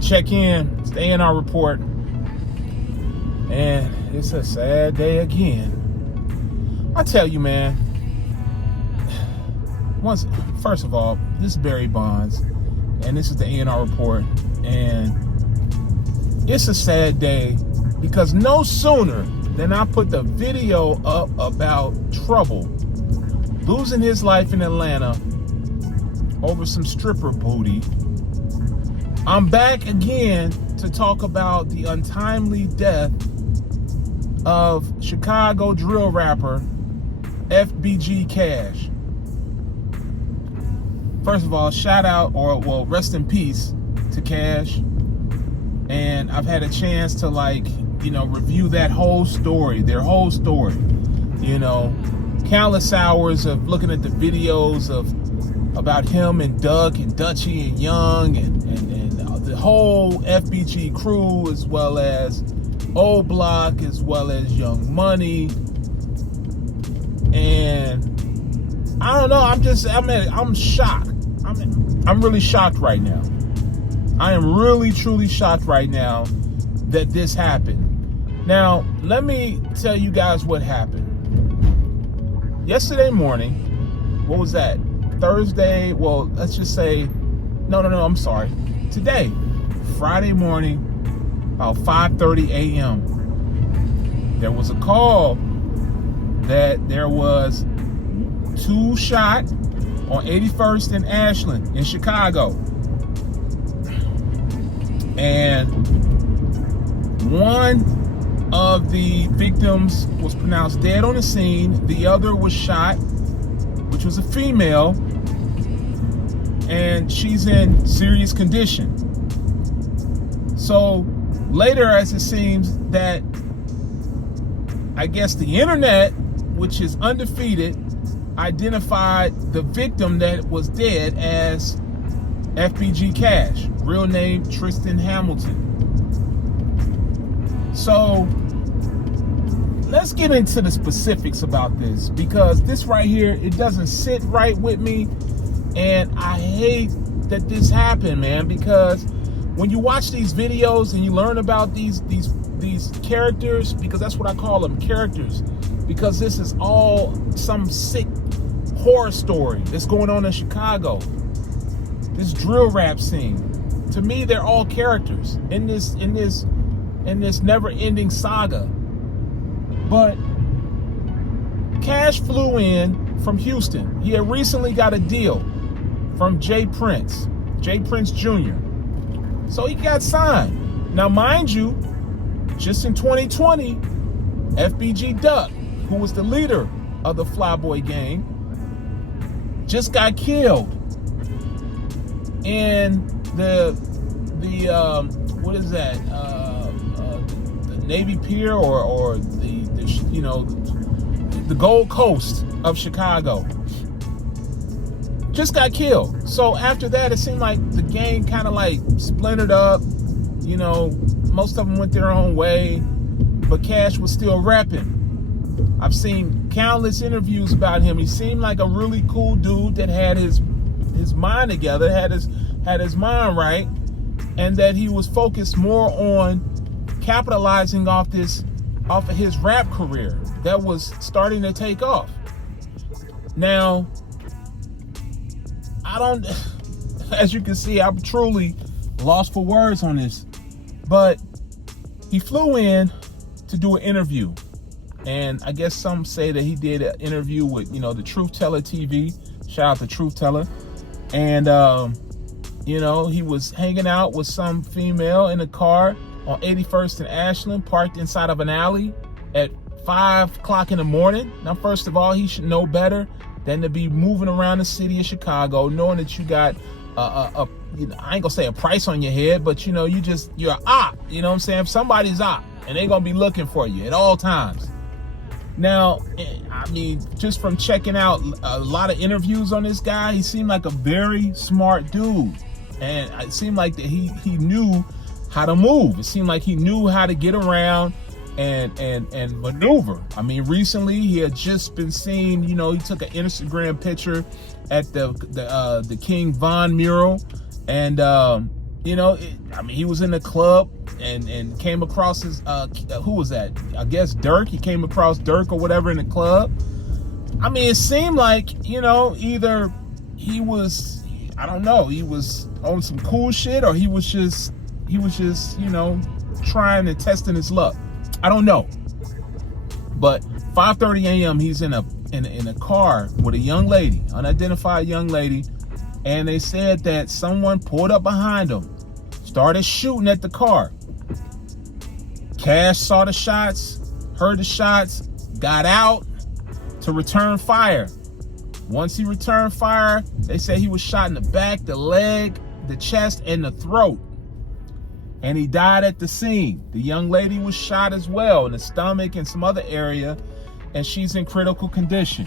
Check in. It's the A&R report. And it's a sad day again. I tell you, man. First of all, this is BBondz, and this is the A&R report. And it's a sad day because no sooner than I put the video up about Trouble losing his life in Atlanta over some stripper booty, I'm back again to talk about the untimely death of Chicago drill rapper FBG Cash. First of all, shout out, rest in peace to Cash. And I've had a chance to review that whole story, their whole story. Countless hours of looking at the videos about him and Duck and Dutchie and Young and the whole FBG crew, as well as Old Block, as well as Young Money. And I don't know, I'm shocked. I'm really shocked right now. I am really, truly shocked right now that this happened. Now, let me tell you guys what happened. Yesterday morning, what was that? Thursday, well, let's just say, I'm sorry. Today, Friday morning, about 5:30 a.m., there was a call that there was 2 shot on 81st and Ashland in Chicago. And one of the victims was pronounced dead on the scene. The other was shot, which was a female, and she's in serious condition. So later, as it seems, that I guess the internet, which is undefeated, identified the victim that was dead as FBG Cash, real name Tristan Hamilton. So let's get into the specifics about this, because this right here, it doesn't sit right with me, and I hate that this happened, man, because when you watch these videos and you learn about these characters, because that's what I call them, characters, because this is all some sick horror story that's going on in Chicago. This drill rap scene. To me, they're all characters in this never-ending saga. But Cash flew in from Houston. He had recently got a deal from Jay Prince Jr. So he got signed. Now, mind you, just in 2020, FBG Duck, who was the leader of the Flyboy gang, just got killed in the what is that? The Navy Pier or the Gold Coast of Chicago. Just got killed. So after that, it seemed like the gang kind of splintered up. Most of them went their own way, but Cash was still repping. I've seen countless interviews about him. He seemed like a really cool dude that had his mind together, had his mind right, and that he was focused more on capitalizing off of his rap career that was starting to take off. Now, as you can see, I'm truly lost for words on this, but he flew in to do an interview. And I guess some say that he did an interview with, the Truth Teller TV. Shout out to Truth Teller. And, he was hanging out with some female in a car on 81st and Ashland, parked inside of an alley at 5 o'clock in the morning. Now, first of all, he should know better than to be moving around the city of Chicago, knowing that you got I ain't gonna say a price on your head, but you're an op. You know what I'm saying? Somebody's op, and they're gonna be looking for you at all times. Now, just from checking out a lot of interviews on this guy, he seemed like a very smart dude, and it seemed like that he knew how to move. It seemed like he knew how to get around and maneuver. I mean, recently he had just been seen, he took an Instagram picture at the King Von mural, and he was in the club and came across his who was that? I guess Dirk. He came across Dirk or whatever in the club. I mean, it seemed like, either he was, I don't know, he was on some cool shit, or he was just trying and testing his luck. I don't know. But 5:30 a.m. he's in a car with a young lady, unidentified young lady, and they said that someone pulled up behind him, started shooting at the car. Cash saw the shots, heard the shots, got out to return fire. Once he returned fire, they said he was shot in the back, the leg, the chest, and the throat. And he died at the scene. The young lady was shot as well in the stomach and some other area, and she's in critical condition.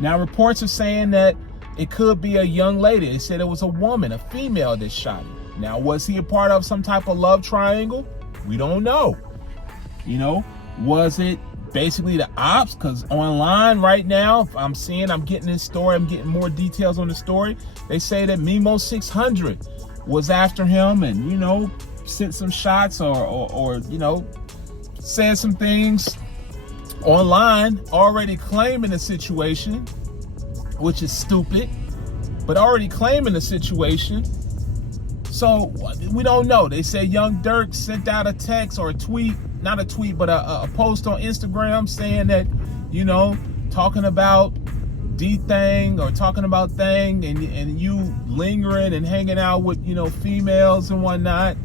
Now, reports are saying that it could be a young lady. They said it was a woman, a female that shot him. Now, was he a part of some type of love triangle? We don't know. Was it basically the ops? Because online right now, I'm getting this story, I'm getting more details on the story. They say that Mimo 600 was after him and, sent some shots or said some things online, already claiming the situation, which is stupid, but already claiming the situation. So we don't know. They say Young Dirk sent out a text or a tweet, not a tweet, but a post on Instagram saying that, talking about D-Thang or talking about Thang and you lingering and hanging out with, females and whatnot,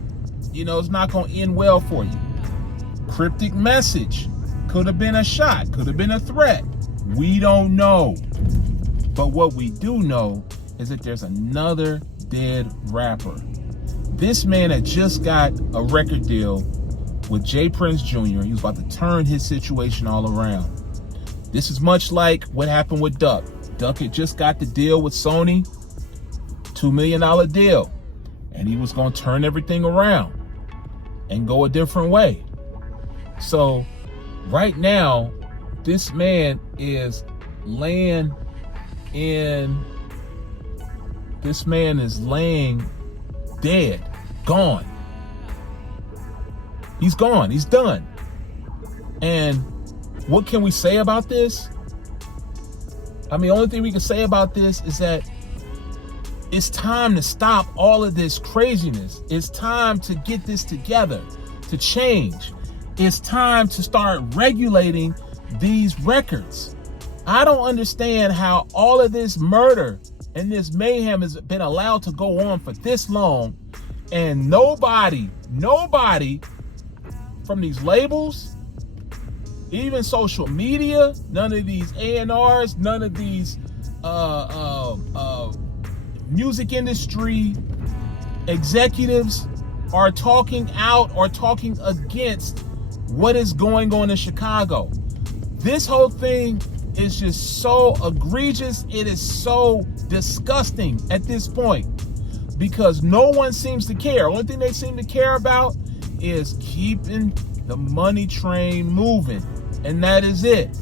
it's not going to end well for you. Cryptic message. Could have been a shot. Could have been a threat. We don't know. But what we do know is that there's another dead rapper. This man had just got a record deal with J. Prince Jr. He was about to turn his situation all around. This is much like what happened with Duck. Duck had just got the deal with Sony, $2 million deal. And he was going to turn everything around and go a different way. So right now, this man is laying dead, gone. He's gone, he's done. And what can we say about this? I mean, the only thing we can say about this is that it's time to stop all of this craziness. It's time to get this together, to change. It's time to start regulating these records. I don't understand how all of this murder and this mayhem has been allowed to go on for this long, and nobody from these labels, even social media, none of these A&Rs, none of these music industry executives are talking out or talking against what is going on in Chicago. This whole thing is just so egregious. It is so disgusting at this point because no one seems to care. Only thing they seem to care about is keeping the money train moving, and that is it.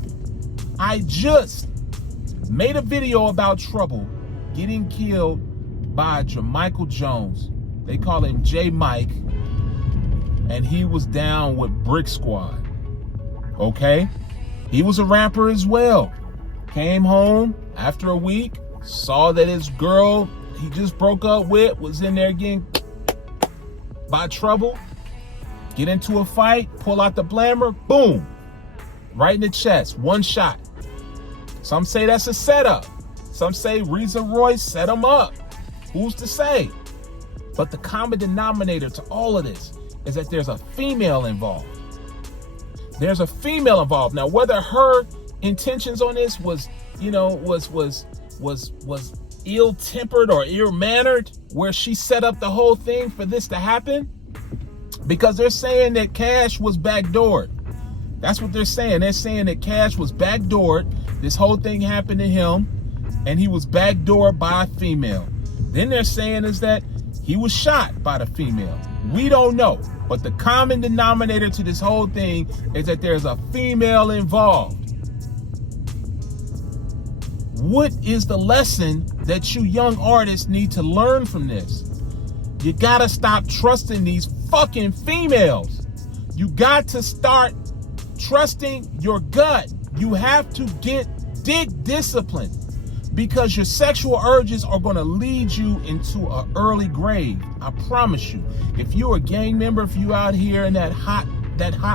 I just made a video about Trouble getting killed by Jermichael Jones. They call him J Mike, and he was down with Brick Squad. Okay? He was a rapper as well. Came home after a week, saw that his girl he just broke up with was in there getting by Trouble. Get into a fight, pull out the blammer, boom, right in the chest, one shot. Some say that's a setup. Some say Reza Royce set him up. Who's to say? But the common denominator to all of this is that there's a female involved. There's a female involved. Now, whether her intentions on this was ill-tempered or ill-mannered, where she set up the whole thing for this to happen, because they're saying that Cash was backdoored. That's what they're saying. They're saying that Cash was backdoored. This whole thing happened to him, and he was backdoored by a female. Then they're saying is that He was shot by the female. We don't know. But the common denominator to this whole thing is that there's a female involved. What is the lesson that you young artists need to learn from this? You gotta stop trusting these fucking females. You got to start trusting your gut. You have to get dick discipline, because your sexual urges are going to lead you into an early grave. I promise you. If you're a gang member, if you out here in that hot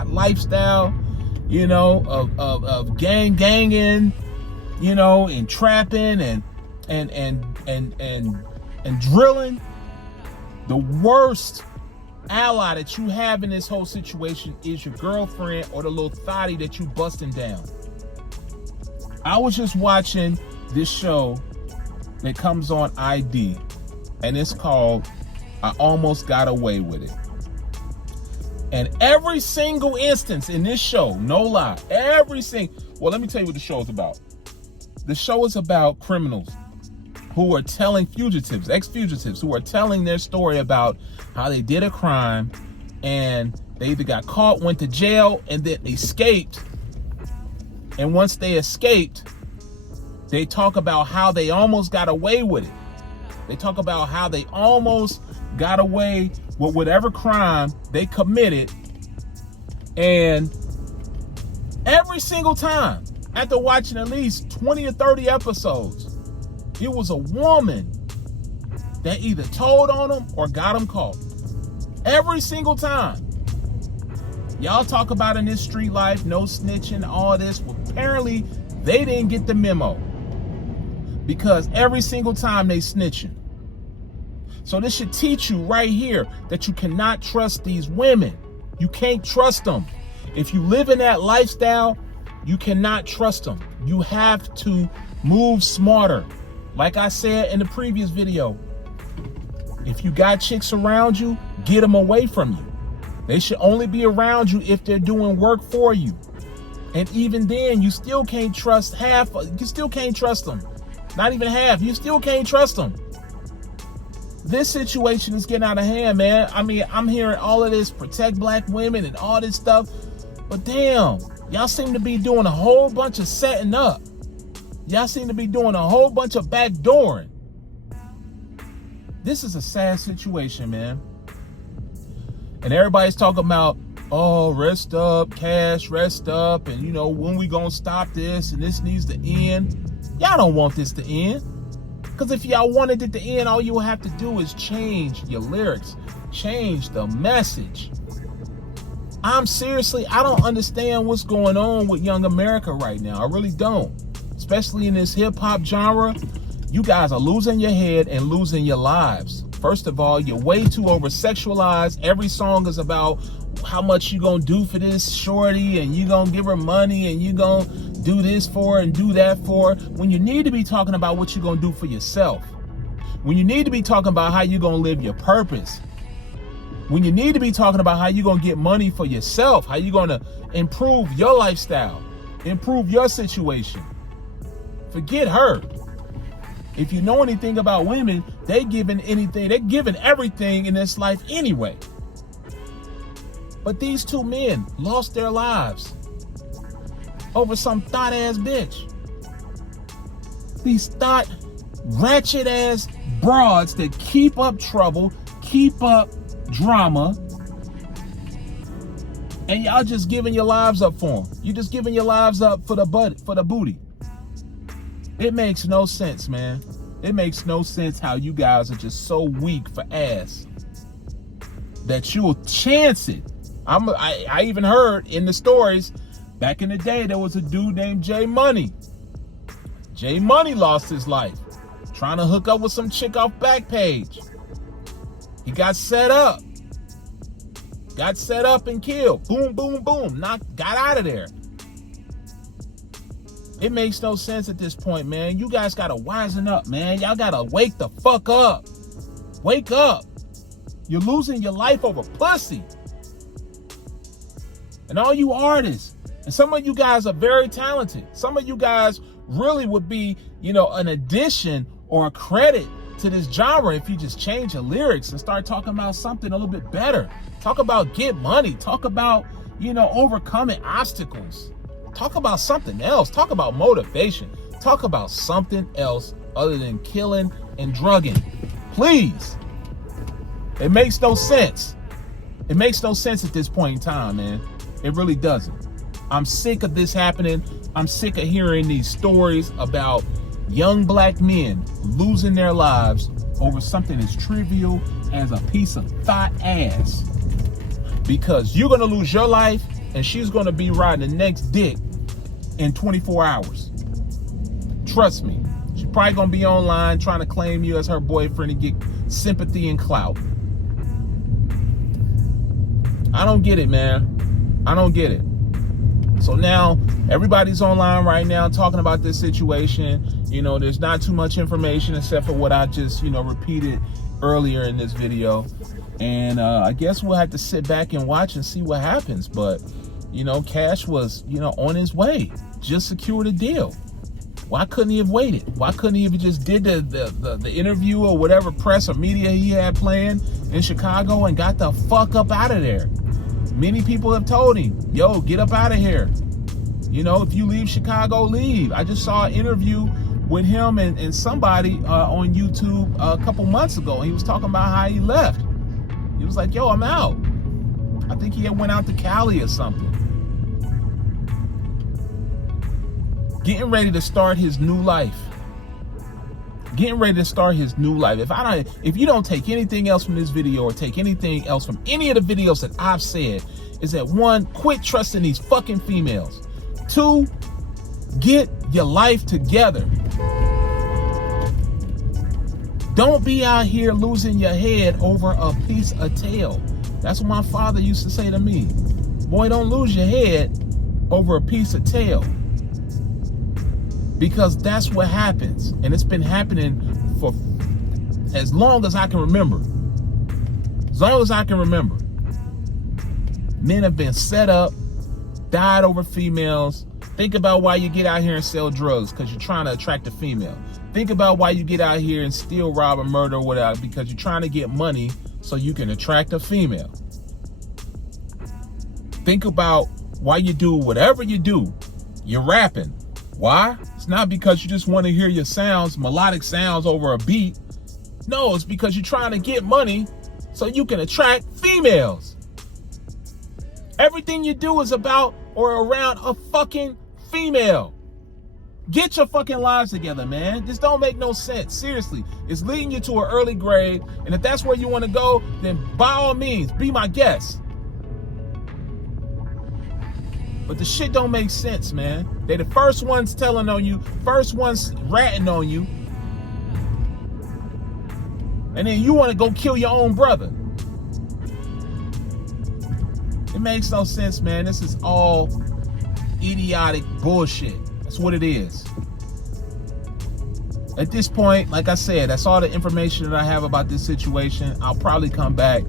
lifestyle, you know, of ganging, you know, and trapping and drilling, the worst ally that you have in this whole situation is your girlfriend or the little thotty that you busting down. I was just watching this show that comes on ID, and it's called I Almost Got Away With It. And every single instance in this show, no lie, well, let me tell you what the show is about. The show is about criminals who are telling fugitives, ex-fugitives, who are telling their story about how they did a crime and they either got caught, went to jail, and then escaped. And once they escaped, they talk about how they almost got away with it. They talk about how they almost got away with whatever crime they committed. And every single time, after watching at least 20 or 30 episodes, it was a woman that either told on them or got them caught. Every single time. Y'all talk about in this street life, no snitching, all this. Well, apparently, they didn't get the memo, because every single time they snitching. So this should teach you right here that you cannot trust these women. You can't trust them. If you live in that lifestyle, you cannot trust them. You have to move smarter. Like I said in the previous video, if you got chicks around you, get them away from you. They should only be around you if they're doing work for you. And even then, you still can't trust half. You still can't trust them. Not even half. You still can't trust them. This situation is getting out of hand, man. I mean, I'm hearing all of this protect black women and all this stuff. But damn, y'all seem to be doing a whole bunch of setting up. Y'all seem to be doing a whole bunch of backdooring. This is a sad situation, man. And everybody's talking about, oh, rest up, Cash, rest up. And, you know, when we gonna stop this? And this needs to end. Y'all don't want this to end. Because if y'all wanted it to end, all you will have to do is change your lyrics. Change the message. I don't understand what's going on with young America right now. I really don't. Especially in this hip-hop genre. You guys are losing your head and losing your lives. First of all, you're way too over-sexualized. Every song is about how much you gonna do for this shorty, and you gonna give her money, and you gonna do this for her and do that for her, when you need to be talking about what you're gonna do for yourself. When you need to be talking about how you're gonna live your purpose. When you need to be talking about how you're gonna get money for yourself, how you're gonna improve your lifestyle, improve your situation. Forget her. If you know anything about women, they're giving everything in this life anyway. But these two men lost their lives over some thought-ass bitch. These thought ratchet-ass broads that keep up trouble, keep up drama, and y'all just giving your lives up for them. You just giving your lives up for the booty. It makes no sense, man. It makes no sense how you guys are just so weak for ass that you'll chance it. I even heard in the stories back in the day there was a dude named J Money. J Money lost his life trying to hook up with some chick off Backpage. He got set up and killed. Boom, boom, boom. Got out of there. It makes no sense at this point, man. You guys gotta wisen up, man. Y'all gotta wake the fuck up. Wake up. You're losing your life over pussy. And all you artists, and some of you guys are very talented. Some of you guys really would be, an addition or a credit to this genre if you just change the lyrics and start talking about something a little bit better. Talk about get money. Talk about, overcoming obstacles. Talk about something else. Talk about motivation. Talk about something else other than killing and drugging. Please. It makes no sense. It makes no sense at this point in time, man. It really doesn't. I'm sick of this happening. I'm sick of hearing these stories about young black men losing their lives over something as trivial as a piece of thought ass. Because you're going to lose your life and she's going to be riding the next dick in 24 hours. Trust me. She's probably going to be online trying to claim you as her boyfriend and get sympathy and clout. I don't get it, man. I don't get it. So now everybody's online right now talking about this situation. There's not too much information except for what I just, repeated earlier in this video. And I guess we'll have to sit back and watch and see what happens. But, Cash was, on his way. Just secured a deal. Why couldn't he have waited? Why couldn't he have just did the interview or whatever press or media he had planned in Chicago and got the fuck up out of there? Many people have told him, yo, get up out of here. If you leave Chicago, leave. I just saw an interview with him and somebody on YouTube a couple months ago. And he was talking about how he left. He was like, yo, I'm out. I think he had went out to Cali or something. Getting ready to start his new life. Getting ready to start his new life. If you don't take anything else from this video or take anything else from any of the videos that I've said, is that 1, quit trusting these fucking females. 2, get your life together. Don't be out here losing your head over a piece of tail. That's what my father used to say to me. Boy, don't lose your head over a piece of tail. Because that's what happens. And it's been happening for as long as I can remember. As long as I can remember. Men have been set up, died over females. Think about why you get out here and sell drugs, because you're trying to attract a female. Think about why you get out here and steal, rob, or murder, or whatever, because you're trying to get money so you can attract a female. Think about why you do whatever you do. You're rapping. Why? It's not because you just want to hear your sounds, melodic sounds over a beat. No, it's because you're trying to get money so you can attract females. Everything you do is about or around a fucking female. Get your fucking lives together, man. This don't make no sense. Seriously, it's leading you to an early grave. And if that's where you want to go, then by all means, be my guest. But the shit don't make sense, man. They the first ones telling on you, first ones ratting on you. And then you want to go kill your own brother. It makes no sense, man. This is all idiotic bullshit. That's what it is. At this point, like I said, that's all the information that I have about this situation. I'll probably come back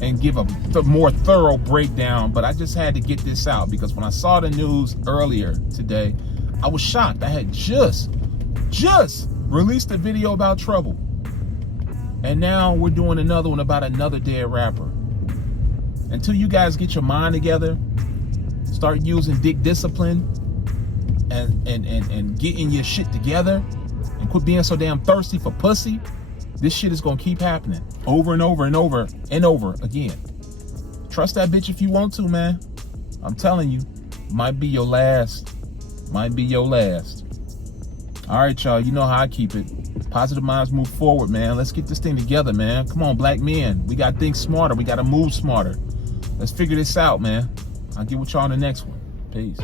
and give a more thorough breakdown, but I just had to get this out because when I saw the news earlier today, I was shocked. I had just released a video about Trouble, and now we're doing another one about another dead rapper. Until you guys get your mind together, start using dick discipline and getting your shit together, and quit being so damn thirsty for pussy, this shit is gonna keep happening over and over and over and over again. Trust that bitch if you want to, man. I'm telling you, might be your last. Might be your last. All right, y'all, you know how I keep it. Positive minds move forward, man. Let's get this thing together, man. Come on, black men. We gotta think smarter. We gotta move smarter. Let's figure this out, man. I'll get with y'all on the next one. Peace.